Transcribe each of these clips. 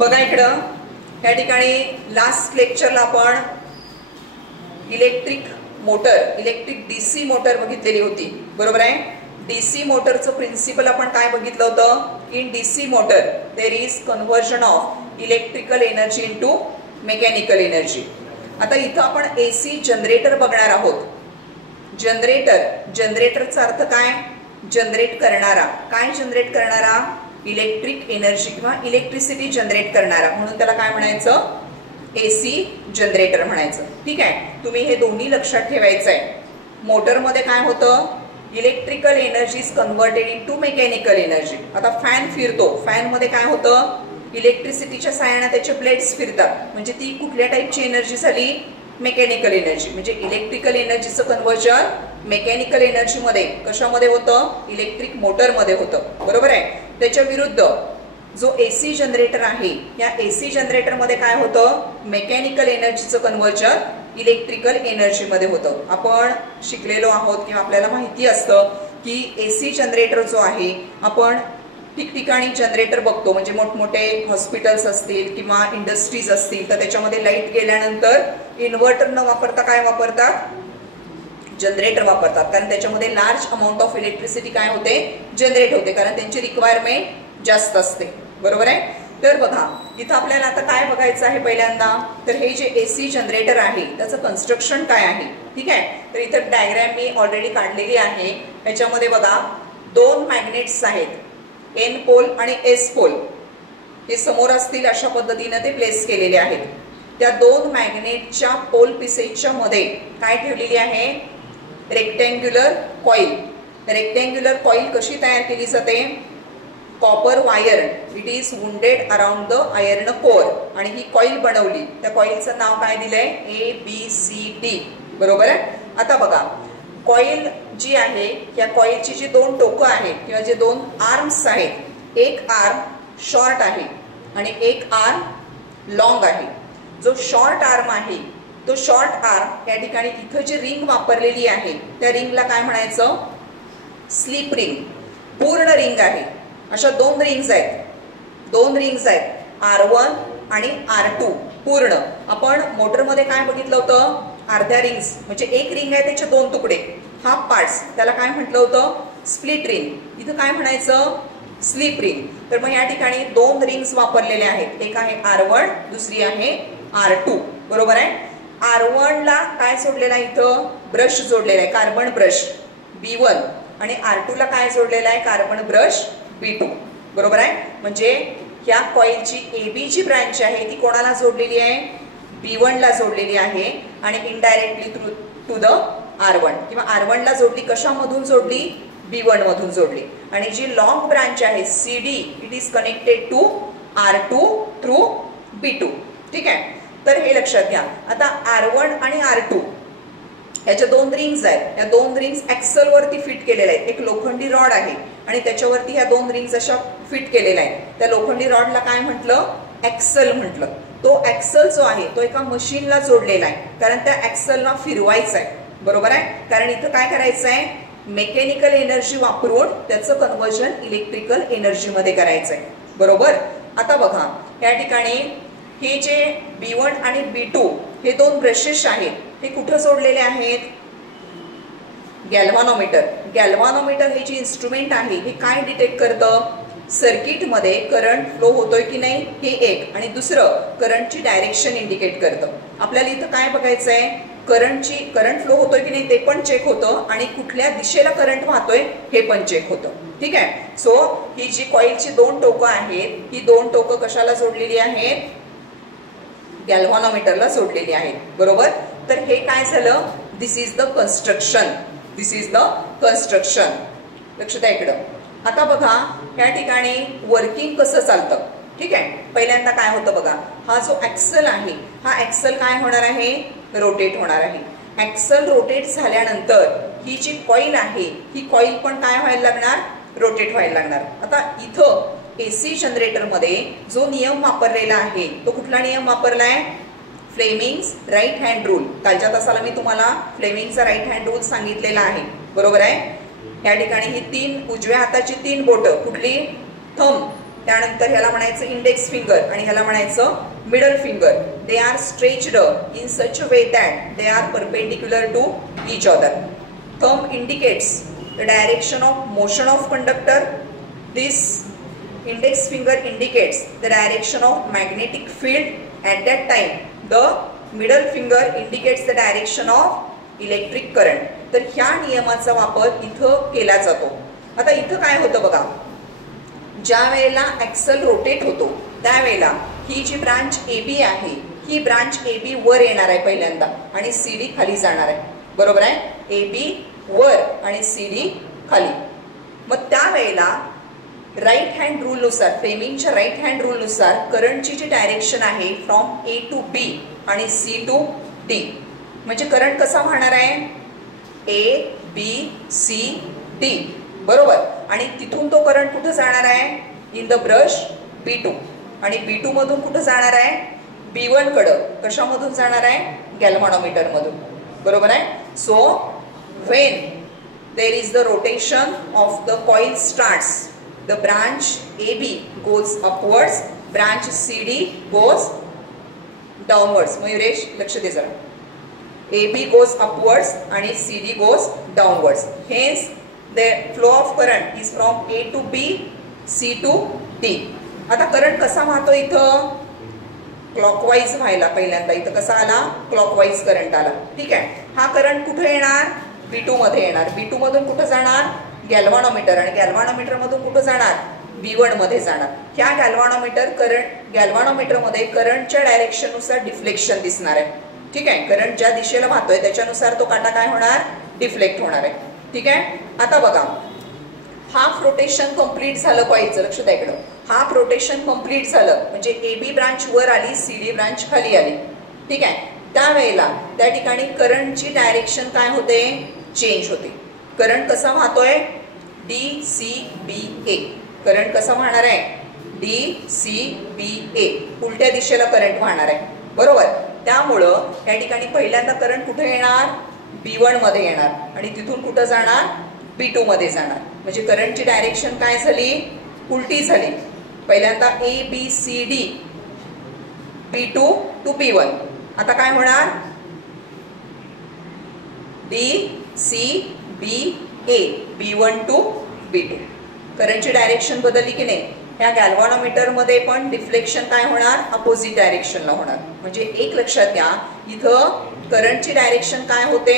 बघा इकडं या ठिकाणी लास्ट लेक्चरला आपण इलेक्ट्रिक डीसी मोटर बघितलेली होती, बरोबर आहे. डीसी मोटरचं प्रिन्सिपल आपण काय बघितलं होतं. In DC motor there is conversion of electrical energy into mechanical energy. आता इथं आपण एसी जनरेटर बघणार आहोत. जनरेटरचा अर्थ काय. जनरेट करणारा. काय जनरेट करणारा. इलेक्ट्रिक एनर्जी किंवा इलेक्ट्रिसिटी जनरेट करणारा, म्हणून त्याला काय म्हणायचं. एसी जनरेटर म्हणायचं. ठीक आहे. तुम्ही हे दोन्ही लक्षात ठेवायचं आहे. मोटरमध्ये काय होतं. Electrical energy is converted into mechanical energy. आता फॅन फिरतो. फॅन मध्ये काय होतं. इलेक्ट्रिसिटीच्या सहाय्याने त्याचे ब्लेड्स फिरतात, म्हणजे ती कुठल्या टाईपची एनर्जी झाली. Mechanical energy. म्हणजे इलेक्ट्रिकल एनर्जीचं कन्व्हर्जन मेकॅनिकल एनर्जी मध्ये कशामध्ये होतं. इलेक्ट्रिक मोटर मध्ये होतं, बरोबर आहे. त्याच्या विरुद्ध जो एसी जनरेटर आहे, या एसी जनरेटर मध्ये काय होतं. मेकॅनिकल एनर्जीचं कन्व्हर्जन इलेक्ट्रिकल एनर्जी मध्ये होतं. आपण शिकलेलो आहोत किंवा आपल्याला माहिती असतं की एसी जनरेटर जो आहे, आपण ठिकठिकाणी जनरेटर बघतो, म्हणजे मोठमोठे हॉस्पिटल्स असतील किंवा इंडस्ट्रीज असतील तर त्याच्यामध्ये लाईट गेल्यानंतर इन्व्हर्टर न वापरता काय वापरतात. जनरेटर वापरतात, कारण त्याच्यामध्ये लार्ज अमाऊंट ऑफ इलेक्ट्रिसिटी काय होते. जनरेट होते, कारण त्यांची रिक्वायरमेंट जास्त असते, बरोबर आहे. तर बघा इथं आपल्याला आता काय बघायचं आहे पहिल्यांदा. तर हे जे एसी जनरेटर आहे त्याचं कन्स्ट्रक्शन काय आहे. ठीक आहे. तर इथं डायग्राम मी ऑलरेडी काढलेली आहे. याच्यामध्ये बघा दोन मॅग्नेट्स आहेत, एन पोल आणि एस पोल. हे समोर असतील अशा पद्धतीने ते प्लेस केलेले आहेत. त्या दोन मॅग्नेटच्या पोल पिसेसच्या मध्ये काय ठेवलेली आहे. Rectangular coil. रेक्टँग्युलर कॉईल कशी तयार केली जाते. Copper wire. It is wounded around the iron core. आणि ही कॉईल बनवली. त्या कॉईलचं नाव काय दिलंय. ABCD, बरोबर आहे. आता बघा कॉईल जी आहे, या कॉईलची जी दोन टोकं आहेत किंवा जे दोन आर्म्स आहेत, एक आर्म शॉर्ट आहे आणि एक आर्म लॉंग आहे. जो शॉर्ट आर्म आहे तो शॉर्ट आर्म या ठिकाणी इथं जी रिंग वापरलेली आहे त्या रिंगला काय म्हणायचं. Slip ring. पूर्ण रिंग आहे. अशा दोन रिंग्स आहेत. R1 आणि R2 पूर्ण. आपण मोटरमध्ये काय बघितलं होतं. अर्ध्या रिंग्स, म्हणजे एक रिंग आहे त्याचे दोन तुकडे, हाफ पार्ट्स, त्याला काय म्हटलं होतं. Split ring. इथं काय म्हणायचं. Slip ring. तर मग या ठिकाणी दोन रिंग्स वापरलेले आहेत. एक आहे R1, दुसरी आहे R2, बरोबर आहे. R1 ला काय जोडलेला आहे. इथं ब्रश जोडलेला आहे, कार्बन ब्रश B1, आणि R2 ला काय जोडलेला आहे. कार्बन ब्रश B2, बरोबर आहे. म्हणजे या कॉईलची AB जी ब्रँच आहे ती कोणाला जोडलेली आहे. B1 ला जोडलेली आहे आणि indirectly through to the R1, किंवा R1 ला जोडली. कशामधून जोडली. B1 मधून जोडली. आणि जी लॉंग ब्रांच आहे CD, it is connected to R2 through B2. ठीक आहे. तर हे लक्षात घ्या. आता R1 आणि R2 याच्या दोन रिंग्स आहेत. या दोन रिंग्स ऍक्सल वरती फिट केलेल्या आहेत. एक लोखंडी रॉड आहे आणि त्याच्यावरती ह्या दोन रिंग्स अशा फिट केलेल्या आहेत. त्या लोखंडी रॉडला काय म्हटलं. ऍक्सल म्हटलं. तो ऍक्सल जो आहे तो एका मशीनला जोडलेला आहे, कारण त्या ऍक्सलला फिरवायचं आहे, बरोबर आहे. कारण इथं काय करायचं आहे. मेकॅनिकल एनर्जी वापरून त्याचं कन्व्हर्जन इलेक्ट्रिकल एनर्जी मध्ये करायचं आहे, बरोबर. आता बघा या ठिकाणी हे जे B1 आणि B2 हे दोन ब्रशेस आहेत, हे कुठं जोडलेले आहेत. गॅल्व्हानोमीटर. गॅल्व्हानोमीटर हे जे इन्स्ट्रुमेंट आहे हे काय डिटेक्ट करतं. सर्किट मध्ये करंट फ्लो होतोय की नाही हे एक, आणि दुसरं करंटची डायरेक्शन इंडिकेट करतं. आपल्याला इथं काय बघायचं आहे. करंट फ्लो होतोय की नाही ते पण चेक होतं, आणि कुठल्या दिशेला करंट वाहतोय हे पण चेक होतं. ठीक आहे. सो ही जी कॉईलची दोन टोकं आहेत, ही दोन टोकं कशाला जोडलेली आहेत. गॅल्व्हानोमीटरला जोडलेली आहेत, बरोबर. तर हे काय झालं. दिस इज द कन्स्ट्रक्शन. लक्ष द्या इकडं. आता बघा या ठिकाणी वर्किंग कसं चालतं. ठीक आहे. पहिल्यांदा काय होतं बघा. हा जो ऍक्सल आहे हा ऍक्सल काय होणार आहे. रोटेट होणार आहे. ऍक्सल रोटेट झाल्यानंतर ही जी कॉईल आहे ही कॉईल पण काय व्हायला लागणार. रोटेट व्हायला लागणार. आता इथं एसी जनरेटर मध्ये जो नियम वापरलेला आहे तो कुठला नियम वापरलाय. Fleming's right hand rule. कालच्या तासाला मी तुम्हाला फ्लेमिंगचा राईट हँड रूल सांगितलेला आहे, बरोबर आहे. या ठिकाणी ही उजव्या हाताची तीन बोटं कुठली. थंब, त्यानंतर ह्याला म्हणायचं इंडेक्स फिंगर आणि ह्याला म्हणायचं middle finger. They are stretched in such a way that they are perpendicular to each other. Thumb indicates the direction of motion of conductor. This index finger indicates the direction of magnetic field at that time. The middle finger indicates the direction of electric current. तर ह्या नियमाचा वापर इथं केला जातो. आता इथं काय होतं बघा, ज्या वेळेला ॲक्सल रोटेट होतो त्यावेळेला ही जी ब्रांच AB आहे ही ब्रांच AB वर येणार आहे पहिल्यांदा आणि CD खाली जाणार आहे. बरोबर आहे. AB वर आणि CD खाली. मग त्यावेळेला राईट हँड रूलनुसार, फ्लेमिंगच्या राईट हँड रूलनुसार करंटची जी डायरेक्शन आहे फ्रॉम A टू B आणि C टू D, म्हणजे करंट कसा वाहणार आहे A B C D. बरोबर. आणि तिथून तो करंट कुठं जाणार आहे इन द ब्रश B2 आणि B2 मधून कुठं जाणार आहे B1 कडं. कशामधून जाणार आहे गॅल्व्हॅनोमीटर मधून. बरोबर आहे. So when there is the rotation of the coil starts, the branch AB goes upwards, branch CD goes downwards. Mayuresh लक्ष दे जरा. AB goes upwards आणि CD goes downwards. Hence the flow of current is from A to B, C to D. आता current कसा वाहतो इथं clockwise व्हायला. पहिल्यांदा इथं कसा आला क्लॉकवाईज करंट आला. ठीक आहे. हा करंट कुठे येणार B2 मध्ये येणार. B2 मधून कुठं जाणार गॅल्व्हॅनोमीटर आणि गॅल्व्हॅनोमीटर मधून कुठं जाणार B1 मध्ये जाणार. ह्या गॅल्व्हॅनोमीटर मध्ये करंटच्या डायरेक्शन नुसार डिफ्लेक्शन दिसणार आहे. ठीक आहे. करंट ज्या दिशेला वाहतोय त्याच्यानुसार तो काटा काय होणार डिफ्लेक्ट होणार आहे. ठीक आहे. आता बघा हाफ रोटेशन कंप्लीट झालं कॉइलचं. लक्ष द्या इकडं. हाफ रोटेशन कंप्लीट झालं म्हणजे AB ब्रांच वर आली, CD ब्रांच खाली आली. ठीक आहे. त्यावेळेला त्या ठिकाणी करंटची डायरेक्शन काय होते चेंज होते. करंट कसा वाहतोय DCBA. करंट कसा वाहणार आहे DCBA. उलट्या दिशेला करंट वाहणार आहे. बरोबर. त्यामुळं या ठिकाणी पहिल्यांदा करंट कुठे येणार B1 मध्ये येणार आणि तिथून कुठं जाणार B2 मध्ये जाणार. म्हणजे करंटची डायरेक्शन काय झाली उलटी झाली. पहिल्यांदा ABCD B2 टू B1. आता काय होणार DCBA B1 टू B2. करंटची डायरेक्शन बदलली की नाही. ह्या गॅल्व्हॅनोमीटर मध्ये पण डिफ्लेक्शन काय होणार अपोजिट डायरेक्शनला होणार. म्हणजे एक लक्षात घ्या इथं करंटची डायरेक्शन काय होते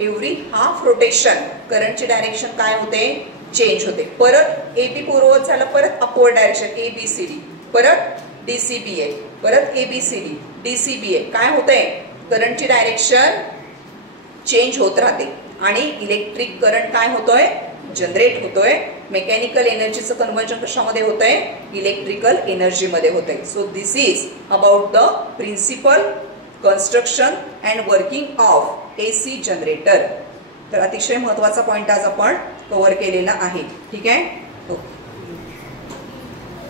एव्हरी हाफ रोटेशन करंटची डायरेक्शन काय होते चेंज होते. परत AB पूर्ववत झालं, परत अपवर्ड डायरेक्शन ABCD, परत DCBA, परत ABCD DCBA. काय होतंय करंटची डायरेक्शन चेंज होत राहते आणि इलेक्ट्रिक करंट काय होतोय जनरेट होतोय. मेकॅनिकल एनर्जीचं कन्व्हर्जन कशामध्ये होतंय इलेक्ट्रिकल एनर्जीमध्ये होतंय. So this is about the principle construction and working of AC generator. तर अतिशय महत्त्वाचा पॉईंट आज आपण कव्हर केलेला आहे. ठीक आहे.